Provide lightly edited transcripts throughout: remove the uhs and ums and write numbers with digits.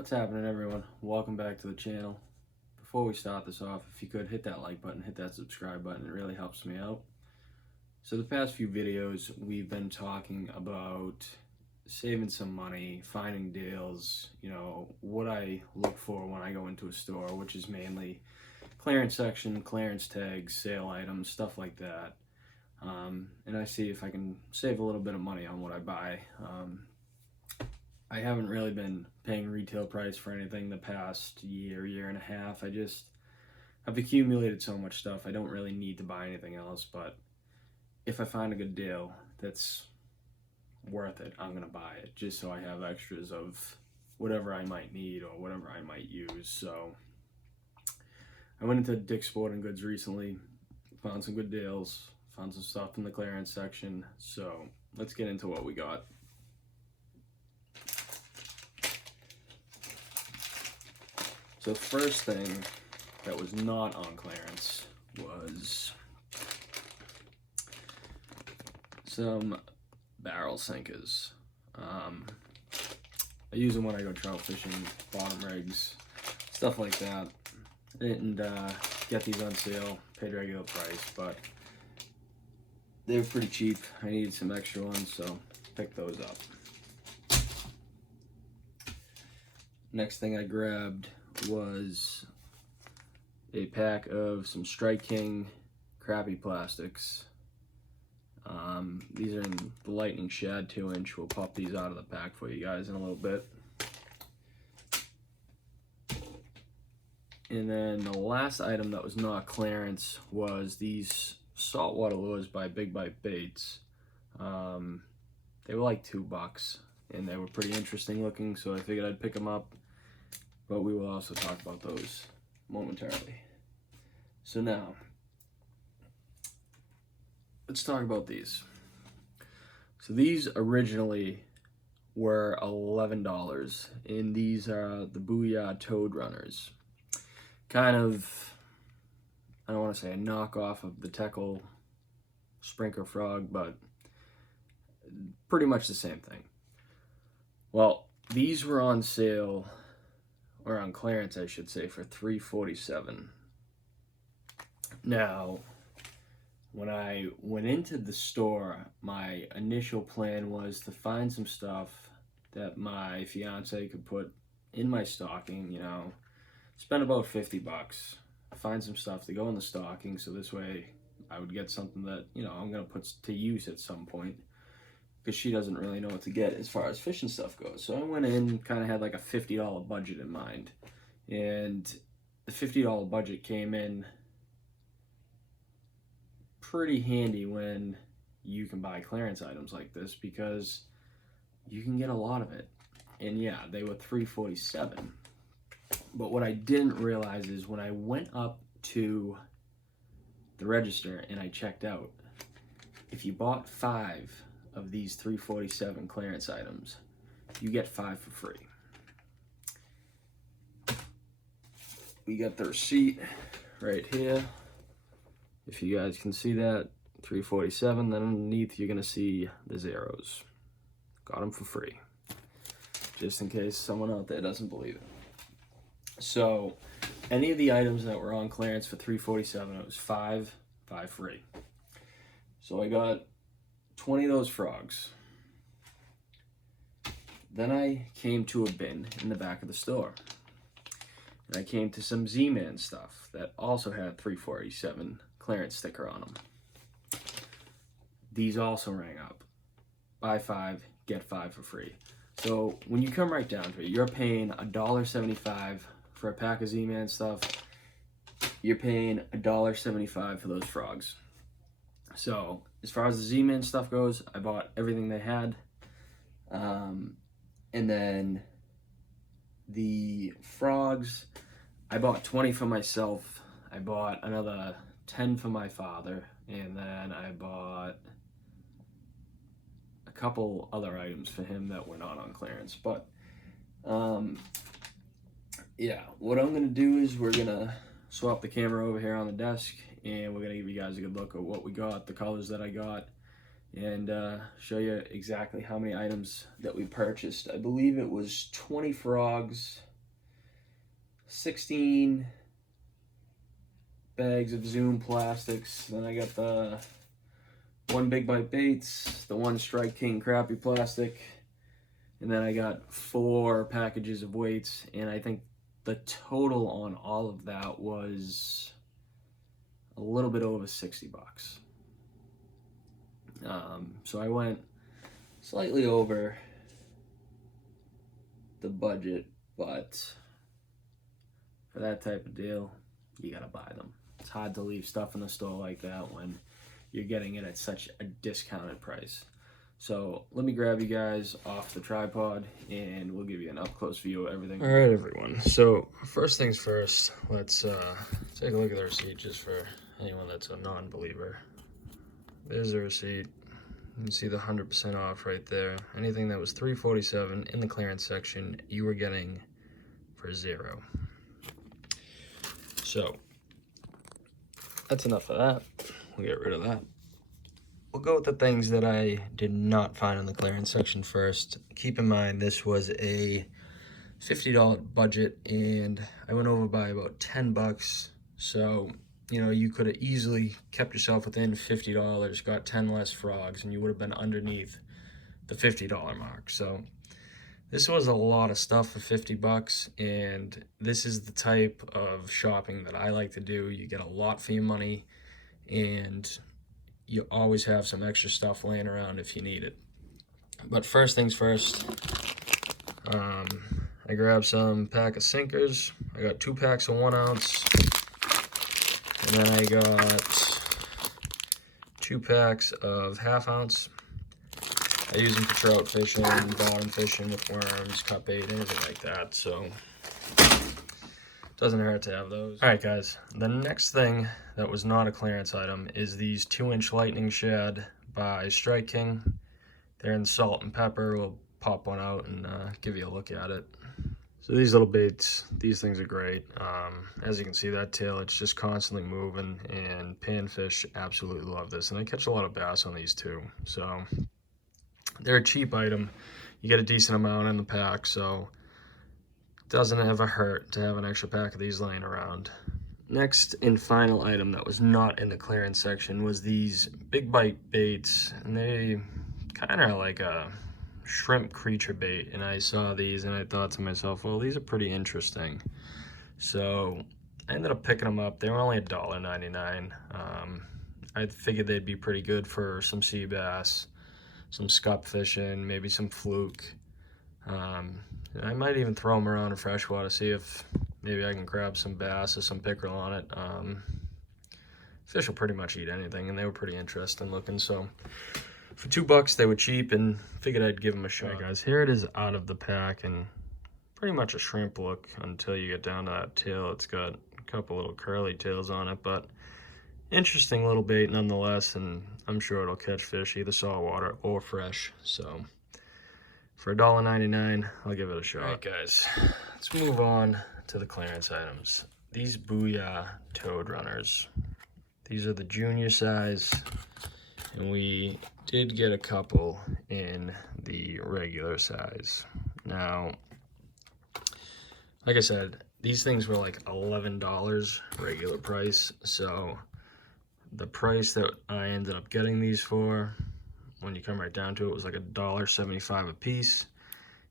What's happening, everyone? Welcome back to the channel. Before we start this off, if you could hit that like button, hit that subscribe button, it really helps me out. So the past few videos we've been talking about saving some money, finding deals, what I look for when I go into a store, which is mainly clearance section, clearance tags, sale items, stuff like that. And I see if I can save a little bit of money on what I buy. I haven't really been paying retail price for anything the past year and a half. I've accumulated so much stuff, I don't really need to buy anything else, but if I find a good deal that's worth it, I'm gonna buy it, just so I have extras of whatever I might need or whatever I might use. So I went into Dick's Sporting Goods recently, found some good deals, found some stuff in the clearance section, so let's get into what we got. So the first thing that was not on clearance was some barrel sinkers. I use them when I go trout fishing, bottom rigs, stuff like that. I didn't get these on sale, paid regular price, but they were pretty cheap. I needed some extra ones, so picked those up. Next thing I grabbed was a pack of some Strike King crappie plastics. These are in the Lightning Shad 2-inch. We'll pop these out of the pack for you guys in a little bit. And then the last item that was not clearance was these saltwater lures by Big Bite Baits. They were like $2 and they were pretty interesting looking, so I figured I'd pick them up. But we will also talk about those momentarily. So now, let's talk about these. So these originally were $11, and these are the Booyah Toad Runners. Kind of, I don't want to say a knockoff of the Teckle Sprinkler Frog, but pretty much the same thing. Well, these were on sale, or on clearance I should say, for $3.47. Now, when I went into the store, my initial plan was to find some stuff that my fiance could put in my stocking, spend about $50, find some stuff to go in the stocking, so this way I would get something that, I'm gonna put to use at some point, because she doesn't really know what to get as far as fishing stuff goes. So I went in, kind of had like a $50 budget in mind, and the $50 budget came in pretty handy when you can buy clearance items like this, because you can get a lot of it. And yeah, they were $3.47. But what I didn't realize is when I went up to the register and I checked out, if you bought 5 of these $3.47 clearance items, you get 5 for free. We got the receipt right here. If you guys can see that, $3.47, then underneath you're gonna see the zeros. Got them for free, just in case someone out there doesn't believe it. So any of the items that were on clearance for $3.47, it was 5 free. So I got 20 of those frogs. Then I came to a bin in the back of the store, and I came to some Z-Man stuff that also had $3.47 clearance sticker on them. These also rang up. Buy 5, get 5 for free. So when you come right down to it, you're paying $1.75 for a pack of Z-Man stuff. You're paying $1.75 for those frogs. So as far as the Z-Man stuff goes, I bought everything they had. And then the frogs, I bought 20 for myself. I bought another 10 for my father. And then I bought a couple other items for him that were not on clearance. But yeah, what I'm gonna do is we're gonna swap the camera over here on the desk, and we're gonna give you guys a good look at what we got, the colors that I got, and show you exactly how many items that we purchased. I believe it was 20 frogs, 16 bags of Zoom plastics. Then I got the 1 Big Bite baits, the 1 Strike King crappie plastic, and then I got 4 packages of weights, and I think the total on all of that was a little bit over 60 bucks. So I went slightly over the budget, but for that type of deal, you gotta buy them. It's hard to leave stuff in the store like that when you're getting it at such a discounted price. So let me grab you guys off the tripod and we'll give you an up-close view of everything. All right, everyone. So first things first, let's take a look at the receipt just for anyone that's a non-believer. There's the receipt. You can see the 100% off right there. Anything that was $3.47 in the clearance section, you were getting for $0. So that's enough of that. We'll get rid of that. We'll go with the things that I did not find in the clearance section first. Keep in mind, this was a $50 budget, and I went over by about 10 bucks. So, you know, you could have easily kept yourself within $50, got 10 less frogs, and you would have been underneath the $50 mark. So this was a lot of stuff for 50 bucks, and this is the type of shopping that I like to do. You get a lot for your money, and you always have some extra stuff laying around if you need it. But first things first, I grabbed some pack of sinkers. I got 2 packs of 1 ounce, and then I got 2 packs of 1/2 ounce. I use them for trout fishing, bottom fishing with worms, cut bait, anything like that, so doesn't hurt to have those. All right, guys, the next thing that was not a clearance item is these 2-inch lightning shad by Strike King. They're in salt and pepper. We'll pop one out and give you a look at it. So these little baits, these things are great. As you can see, that tail, it's just constantly moving, and panfish absolutely love this. And I catch a lot of bass on these too, so they're a cheap item. You get a decent amount in the pack, so it doesn't ever hurt to have an extra pack of these laying around. Next and final item that was not in the clearance section was these Big Bite baits, and they kind of like a shrimp creature bait. And I saw these and I thought to myself, well, these are pretty interesting. So I ended up picking them up. They were only $1.99. I figured they'd be pretty good for some sea bass, some scup fishing, maybe some fluke. I might even throw them around in freshwater, see if maybe I can grab some bass or some pickerel on it. Fish will pretty much eat anything, and they were pretty interesting looking. So for 2 bucks, they were cheap, and figured I'd give them a shot. All right, guys, here it is out of the pack, and pretty much a shrimp look until you get down to that tail. It's got a couple little curly tails on it, but interesting little bait nonetheless, and I'm sure it'll catch fish either saltwater or fresh. So for $1.99, I'll give it a shot. All right, guys, let's move on to the clearance items. These Booyah toad runners. These are the junior size, and we did get a couple in the regular size. Now, like I said, these things were like $11 regular price, so the price that I ended up getting these for, when you come right down to it, was like $1.75 a piece.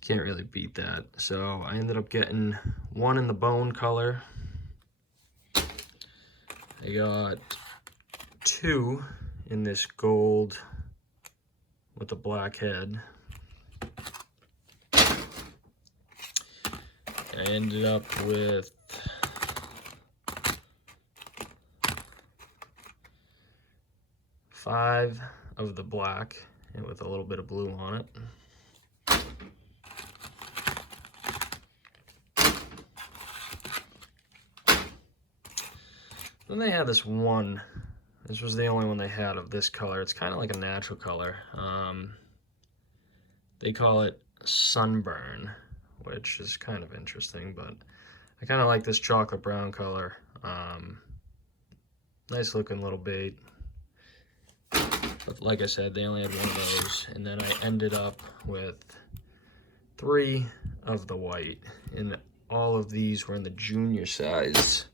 Can't really beat that. So I ended up getting 1 in the bone color. I got 2 in this gold with the black head. I ended up with 5 of the black and with a little bit of blue on it. Then they had this one. This was the only one they had of this color. It's kind of like a natural color. They call it Sunburn, which is kind of interesting, but I kind of like this chocolate brown color. Nice looking little bait. But like I said, they only had 1 of those. And then I ended up with 3 of the white. And all of these were in the junior size.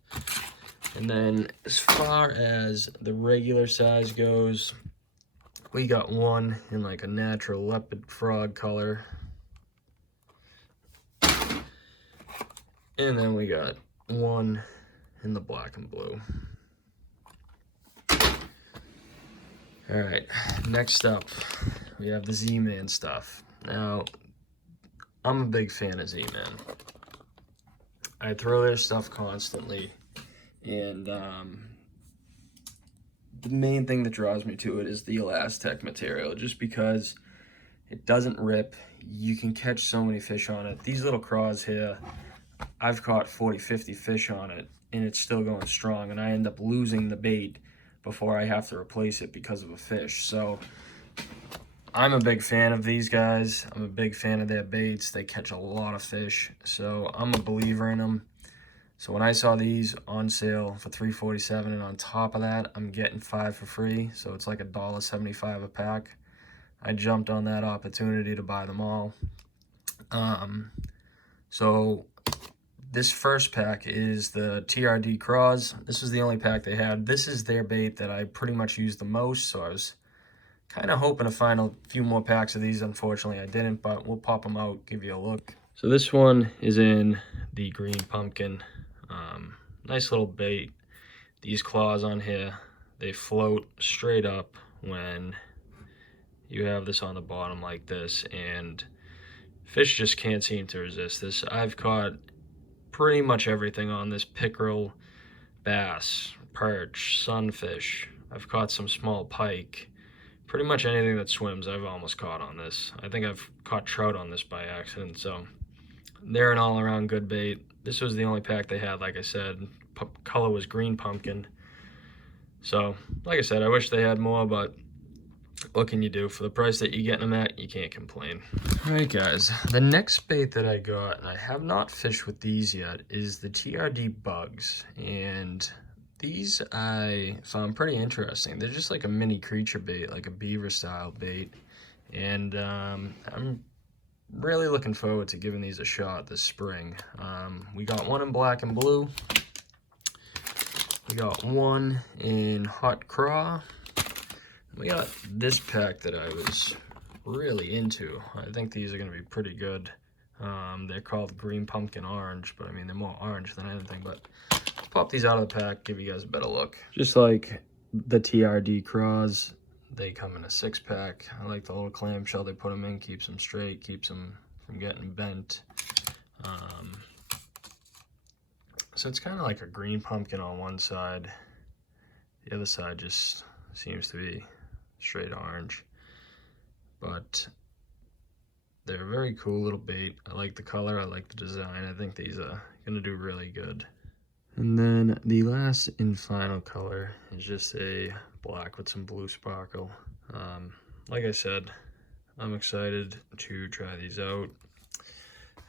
And then as far as the regular size goes, we got one in like a natural leopard frog color. And then we got one in the black and blue. All right, next up, we have the Z-Man stuff. Now, I'm a big fan of Z-Man. I throw their stuff constantly, and the main thing that draws me to it is the Elastec material, just because it doesn't rip. You can catch so many fish on it. These little craws here, I've caught 40, 50 fish on it, and it's still going strong, and I end up losing the bait before I have to replace it because of a fish. So I'm a big fan of these guys. I'm a big fan of their baits. They catch a lot of fish, so I'm a believer in them. So when I saw these on sale for $3.47, and on top of that, I'm getting 5 for free, so it's like $1.75 a pack, I jumped on that opportunity to buy them all. So this first pack is the Trd Craws. This was the only pack they had. This is their bait that I pretty much used the most, so I was kind of hoping to find a few more packs of these. Unfortunately, I didn't, but we'll pop them out, give you a look. So this one is in the green pumpkin. Nice little bait. These claws on here, they float straight up when you have this on the bottom like this, and fish just can't seem to resist this. I've caught pretty much everything on this: pickerel, bass, perch, sunfish. I've caught some small pike. Pretty much anything that swims I've almost caught on this. I think I've caught trout on this by accident, so they're an all-around good bait. This was the only pack they had, like I said. Color was green pumpkin. So, like I said, I wish they had more, but what can you do? For the price that you're getting them at, you can't complain. All right, guys. The next bait that I got, and I have not fished with these yet, is the Trd Bugs. And these I found pretty interesting. They're just like a mini creature bait, like a beaver style bait. And I'm really looking forward to giving these a shot this spring. We got one in black and blue. We got one in hot craw. We got this pack that I was really into. I think these are going to be pretty good. They're called green pumpkin orange, but I mean, they're more orange than anything. But pop these out of the pack, give you guys a better look. Just like the Trd Craws, they come in a 6-pack. I like the little clamshell they put them in. Keeps them straight, keeps them from getting bent. So it's kind of like a green pumpkin on one side. The other side just seems to be straight orange. But they're a very cool little bait. I like the color, I like the design. I think these are gonna do really good. And then the last and final color is just a black with some blue sparkle. Like I said, I'm excited to try these out.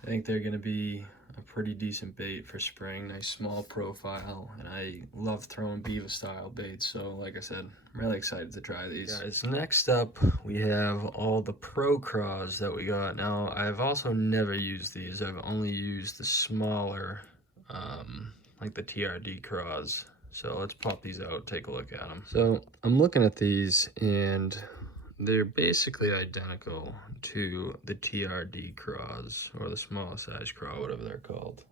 I think they're gonna be a pretty decent bait for spring. Nice small profile, and I love throwing beaver style baits, so like I said, I'm really excited to try these. Guys, next up we have all the pro craws that we got. Now, I've also never used these. I've only used the smaller, like the Trd Craws. So let's pop these out, take a look at them. So I'm looking at these, and they're basically identical to the Trd Craws, or the smaller size craw, whatever they're called.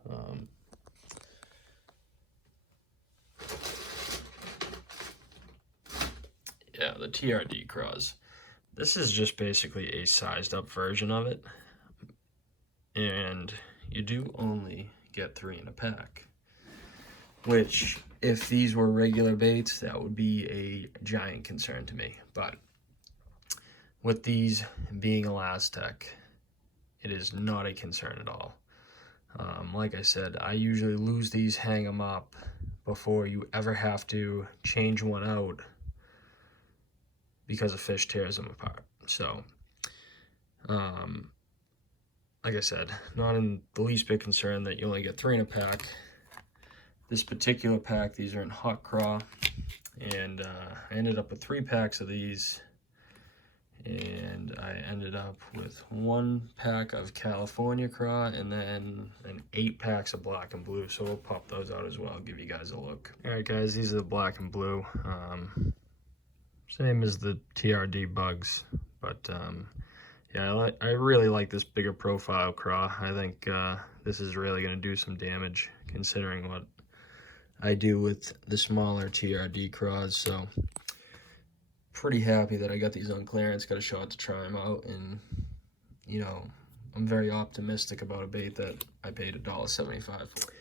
Yeah, the Trd Craws. This is just basically a sized up version of it, and you do only get 3 in a pack, which if these were regular baits, that would be a giant concern to me. But with these being Elastec, it is not a concern at all. Like I said, I usually lose these, hang them up before you ever have to change one out because a fish tears them apart. So, like I said, not in the least bit concerned that you only get 3 in a pack. This particular pack, these are in hot craw, and I ended up with 3 packs of these. and I ended up with 1 pack of California Craw and then 8 packs of black and blue. So we'll pop those out as well, give you guys a look. All right, guys, these are the black and blue. Same as the Trd Bugs, but yeah, I really like this bigger profile Craw. I think this is really going to do some damage considering what I do with the smaller Trd Craws. So pretty happy that I got these on clearance, got a shot to try them out, and you know, I'm very optimistic about a bait that I paid $1.75 for.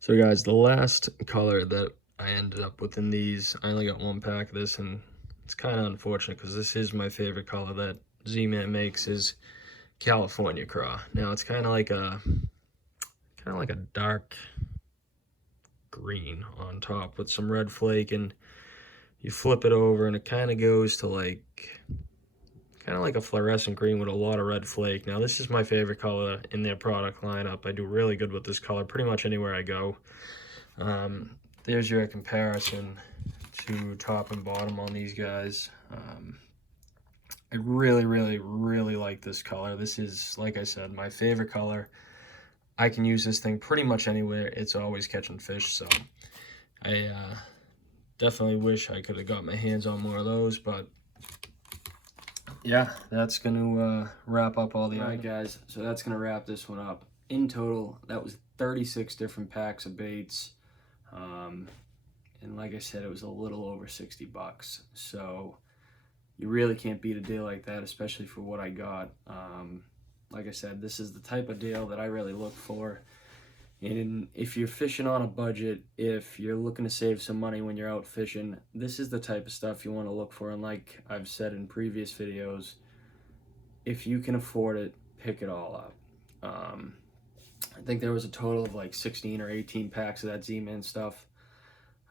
So guys, the last color that I ended up with in these, I only got 1 pack of this, and it's kind of unfortunate because this is my favorite color that Z-Man makes, is California Craw. Now it's kind of like a dark green on top with some red flake, and you flip it over and it kind of goes to kind of like a fluorescent green with a lot of red flake. Now this is my favorite color in their product lineup. I do really good with this color pretty much anywhere I go. There's your comparison to top and bottom on these guys. I really like this color. This is, like I said, my favorite color. I can use this thing pretty much anywhere. It's always catching fish, so I definitely wish I could have got my hands on more of those, but yeah, that's going to wrap up all the items. All right, guys, so that's going to wrap this one up. In total, that was 36 different packs of baits, and like I said, it was a little over 60 bucks, so you really can't beat a deal like that, especially for what I got. Like I said, this is the type of deal that I really look for. And if you're fishing on a budget, if you're looking to save some money when you're out fishing, this is the type of stuff you want to look for. And like I've said in previous videos, if you can afford it, pick it all up. I think there was a total of like 16 or 18 packs of that Z-Man stuff.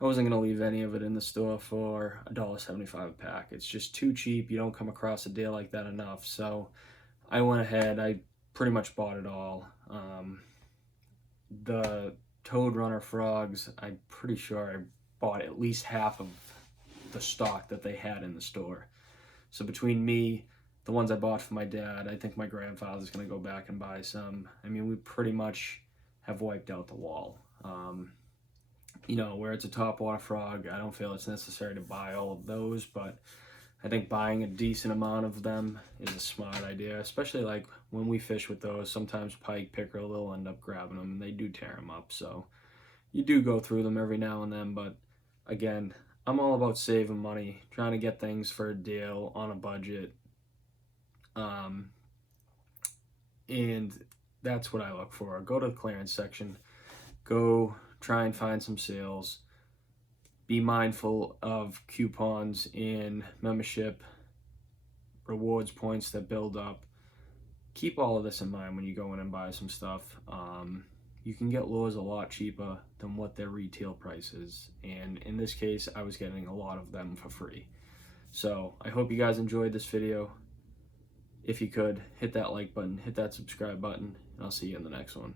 I wasn't going to leave any of it in the store for $1.75 a pack. It's just too cheap. You don't come across a deal like that enough. So I went ahead, I pretty much bought it all. The Toad Runner frogs, I'm pretty sure I bought at least half of the stock that they had in the store. So between me, the ones I bought for my dad, I think my grandfather's going to go back and buy some. I mean, we pretty much have wiped out the wall. You know, where it's a topwater frog, I don't feel it's necessary to buy all of those, but I think buying a decent amount of them is a smart idea, especially like when we fish with those. Sometimes pike, pickerel, they'll end up grabbing them, and they do tear them up. So you do go through them every now and then, but again, I'm all about saving money, trying to get things for a deal on a budget. And that's what I look for. Go to the clearance section, go try and find some sales. Be mindful of coupons and membership rewards points that build up. Keep all of this in mind when you go in and buy some stuff. You can get lures a lot cheaper than what their retail price is, and in this case I was getting a lot of them for free. So I hope you guys enjoyed this video. If you could, hit that like button, hit that subscribe button, and I'll see you in the next one.